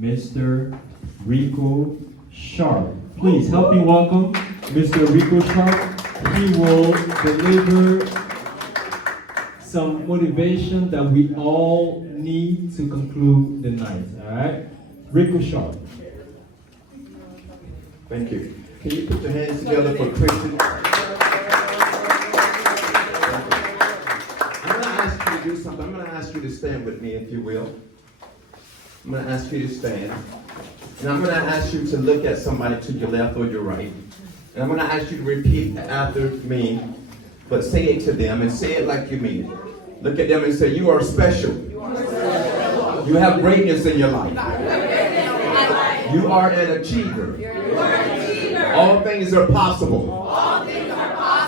Mr. Rico Sharp. Please help me welcome Mr. Rico Sharp. He will deliver some motivation that we all need to conclude the night. All right? Rico Sharp. Thank you. Can you put your hands together for Christian? I'm going to ask you to do something. I'm going to ask you to stand with me, if you will. I'm going to ask you to stand. And I'm going to ask you to look at somebody to your left or your right. And I'm going to ask you to repeat after me, but say it to them and say it like you mean it. Look at them and say, you are special. You have greatness in your life. You are an achiever. All things are possible.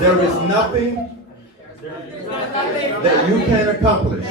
There is nothing that you can accomplish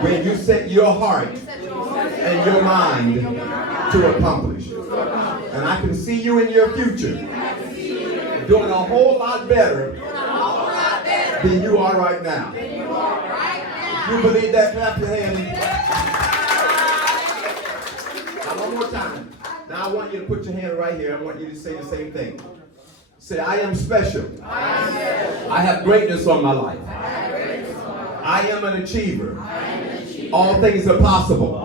when you set your heart and your mind to accomplish. And I can see you in your future doing a whole lot better than you are right now. If you believe that, clap your hands. Now, one more time. Now I want you to put your hand right here. I want you to say the same thing. Say, I am special. I have greatness on my life. I am an achiever. All things are possible.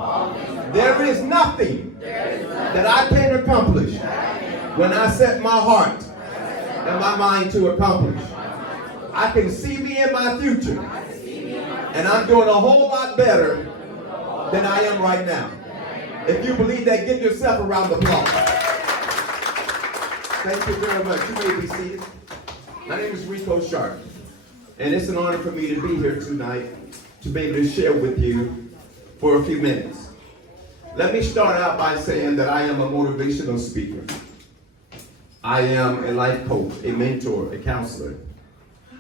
There is nothing that I can accomplish when I set my heart and my mind to accomplish. I can see me in my future, and I'm doing a whole lot better than I am right now. If you believe that, give yourself a round of applause. Thank you very much. You may be seated. My name is Rico Sharp, and it's an honor for me to be here tonight to be able to share with you for a few minutes. Let me start out by saying that I am a motivational speaker. I am a life coach, a mentor, a counselor.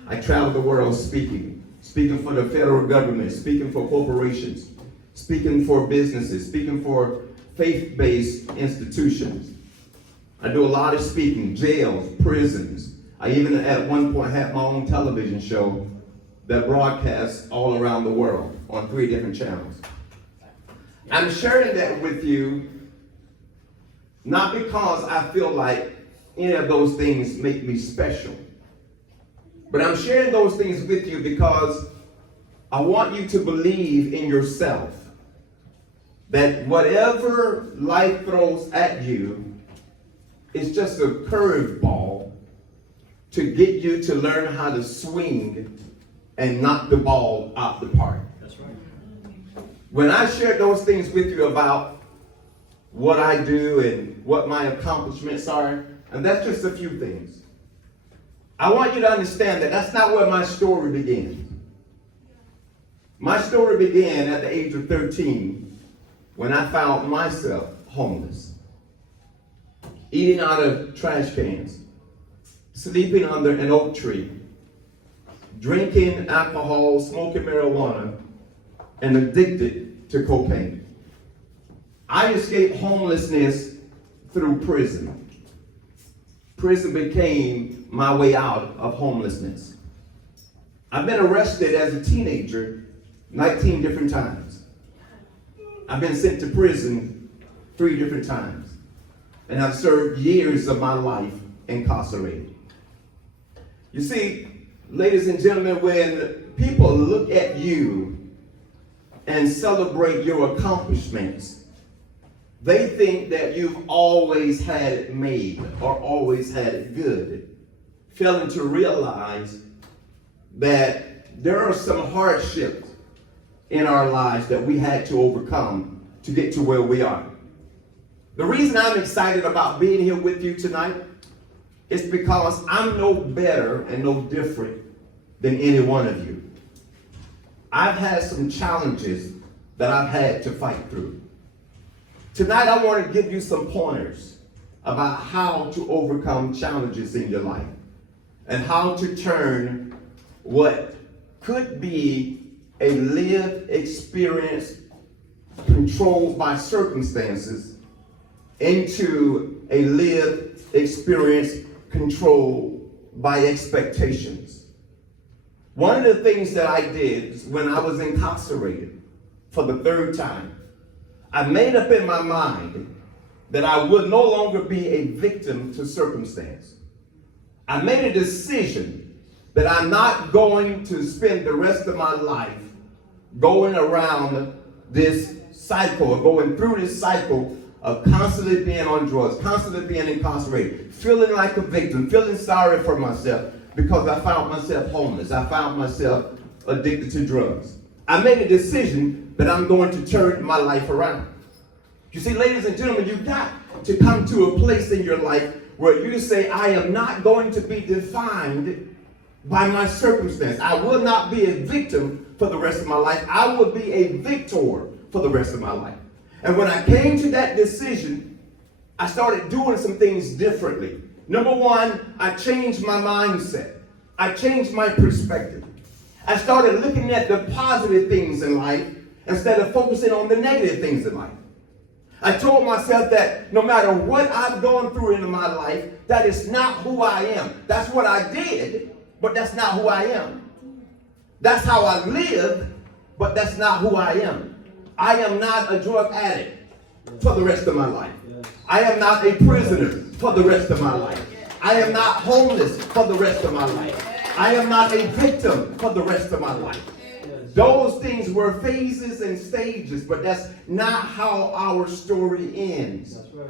I travel the world speaking for the federal government, speaking for corporations, speaking for businesses, speaking for faith-based institutions. I do a lot of speaking, jails, prisons. I even at one point had my own television show that broadcasts all around the world on 3 different channels. I'm sharing that with you not because I feel like any of those things make me special, but I'm sharing those things with you because I want you to believe in yourself that whatever life throws at you is just a curveball to get you to learn how to swing and knock the ball out the park. That's right. When I share those things with you about what I do and what my accomplishments are, and that's just a few things, I want you to understand that that's not where my story began. My story began at the age of 13 when I found myself homeless, eating out of trash cans, sleeping under an oak tree, drinking alcohol, smoking marijuana, and addicted to cocaine. I escaped homelessness through prison. Prison became my way out of homelessness. I've been arrested as a teenager 19 different times. I've been sent to prison 3 different times. And I've served years of my life incarcerated. You see, ladies and gentlemen, when people look at you and celebrate your accomplishments, they think that you've always had it made or always had it good, failing to realize that there are some hardships in our lives that we had to overcome to get to where we are. The reason I'm excited about being here with you tonight is because I'm no better and no different than any one of you. I've had some challenges that I've had to fight through. Tonight I want to give you some pointers about how to overcome challenges in your life and how to turn what could be a lived experience controlled by circumstances into a lived experience controlled by expectations. One of the things that I did when I was incarcerated for the 3rd time, I made up in my mind that I would no longer be a victim to circumstance. I made a decision that I'm not going to spend the rest of my life going around this cycle, or going through this cycle of constantly being on drugs, constantly being incarcerated, feeling like a victim, feeling sorry for myself because I found myself homeless. I found myself addicted to drugs. I made a decision that I'm going to turn my life around. You see, ladies and gentlemen, you've got to come to a place in your life where you say, I am not going to be defined by my circumstance. I will not be a victim for the rest of my life. I will be a victor for the rest of my life. And when I came to that decision, I started doing some things differently. Number one, I changed my mindset. I changed my perspective. I started looking at the positive things in life instead of focusing on the negative things in life. I told myself that no matter what I've gone through in my life, that is not who I am. That's what I did, but that's not who I am. That's how I live, but that's not who I am. I am not a drug addict for the rest of my life. I am not a prisoner for the rest of my life. I am not homeless for the rest of my life. I am not a victim for the rest of my life. Those things were phases and stages, but that's not how our story ends. That's right.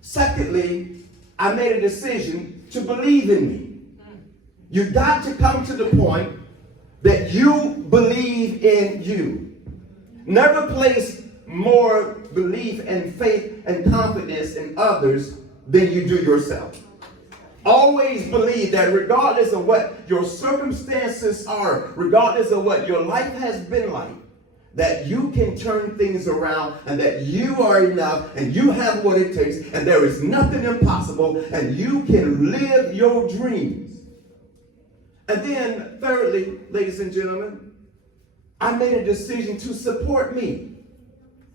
Secondly, I made a decision to believe in me. You got to come to the point that you believe in you. Never place more belief and faith and confidence in others than you do yourself. Always believe that regardless of what your circumstances are, regardless of what your life has been like, that you can turn things around and that you are enough and you have what it takes and there is nothing impossible and you can live your dreams. And then thirdly, ladies and gentlemen, I made a decision to support me.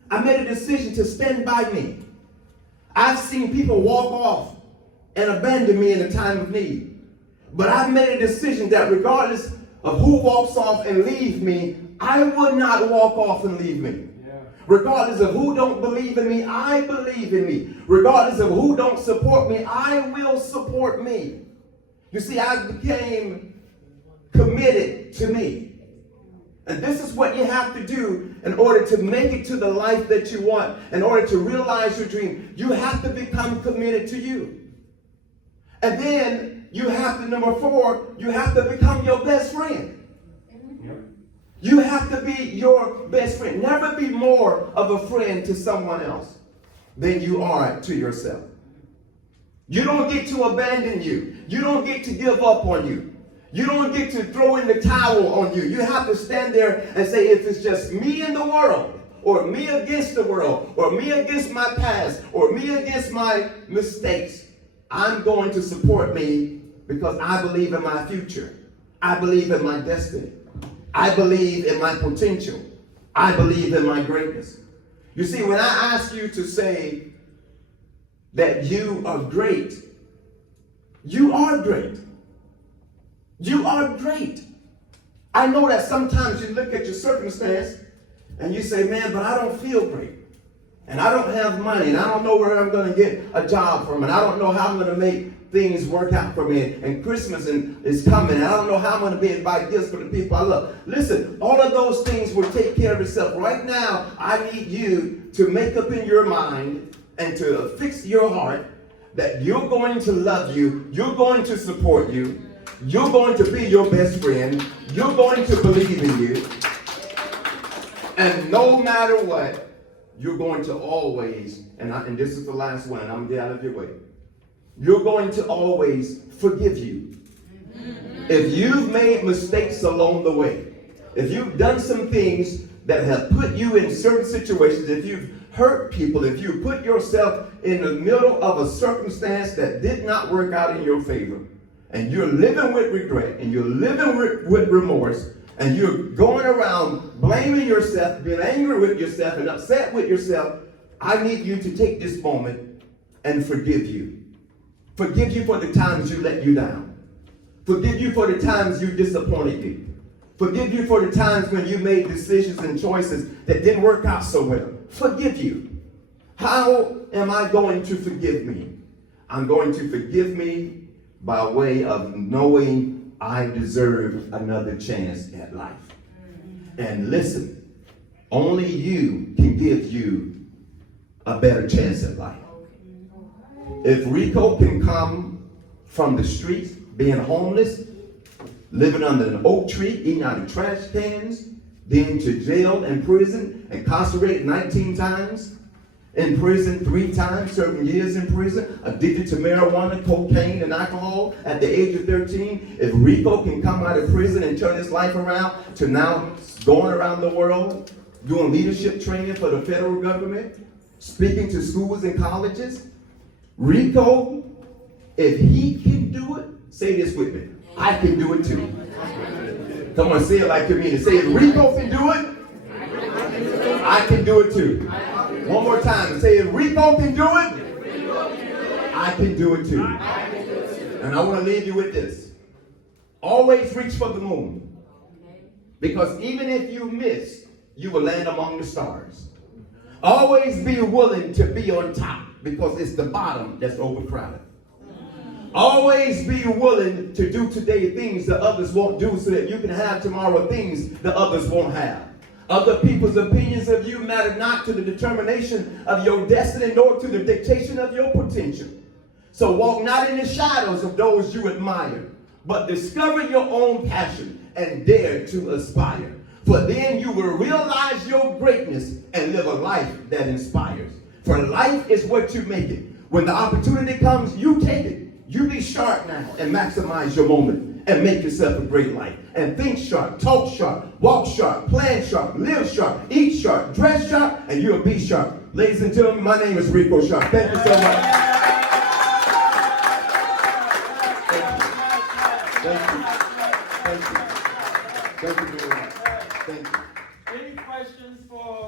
I made a decision to stand by me. I've seen people walk off and abandon me in a time of need. But I made a decision that regardless of who walks off and leaves me, I would not walk off and leave me. Yeah. Regardless of who don't believe in me, I believe in me. Regardless of who don't support me, I will support me. You see, I became committed to me. And this is what you have to do in order to make it to the life that you want. In order to realize your dream, you have to become committed to you. And then you have to, number 4, you have to become your best friend. Yep. You have to be your best friend. Never be more of a friend to someone else than you are to yourself. You don't get to abandon you. You don't get to give up on you. You don't get to throw in the towel on you. You have to stand there and say, if it's just me in the world, or me against the world, or me against my past, or me against my mistakes, I'm going to support me because I believe in my future. I believe in my destiny. I believe in my potential. I believe in my greatness. You see, when I ask you to say that you are great, you are great. You are great. I know that sometimes you look at your circumstance and you say, man, but I don't feel great. And I don't have money, and I don't know where I'm going to get a job from, and I don't know how I'm going to make things work out for me, and Christmas is coming, and I don't know how I'm going to be able to buy gifts for the people I love. Listen, all of those things will take care of itself. Right now, I need you to make up in your mind and to fix your heart that you're going to love you, you're going to support you, you're going to be your best friend, you're going to believe in you, and no matter what, you're going to always, and this is the last one, I'm getting out of your way. You're going to always forgive you. If you've made mistakes along the way, if you've done some things that have put you in certain situations, if you've hurt people, if you put yourself in the middle of a circumstance that did not work out in your favor, and you're living with regret, and you're living with remorse, and you're going around blaming yourself, being angry with yourself and upset with yourself, I need you to take this moment and forgive you. Forgive you for the times you let you down. Forgive you for the times you disappointed me. Forgive you for the times when you made decisions and choices that didn't work out so well. forgive you. How am I going to forgive me? I'm going to forgive me by way of knowing I deserve another chance at life. And listen, only you can give you a better chance at life. If Rico can come from the streets, being homeless, living under an oak tree, eating out of trash cans, being to jail and prison, incarcerated 19 times, in prison 3 times, serving years in prison, addicted to marijuana, cocaine, and alcohol at the age of 13. If Rico can come out of prison and turn his life around to now going around the world, doing leadership training for the federal government, speaking to schools and colleges, Rico, if he can do it, say this with me, I can do it too. Come on, say it like you mean it. Say, if Rico can do it, I can do it too. One more time. Say, if Rico can do it, I can do it too. And I want to leave you with this. Always reach for the moon. Because even if you miss, you will land among the stars. Always be willing to be on top, because it's the bottom that's overcrowded. Always be willing to do today things that others won't do, so that you can have tomorrow things that others won't have. Other people's opinions of you matter not to the determination of your destiny, nor to the dictation of your potential. So walk not in the shadows of those you admire, but discover your own passion and dare to aspire. For then you will realize your greatness and live a life that inspires. For life is what you make it. When the opportunity comes, you take it. You be sharp now and maximize your moment and make yourself a great life. And think sharp, talk sharp, walk sharp, plan sharp, live sharp, eat sharp, dress sharp, and you'll be sharp. Ladies and gentlemen, my name is Rico Sharp. Thank you so much. Thank you. Thank you. Thank you very much. Thank you. Any questions for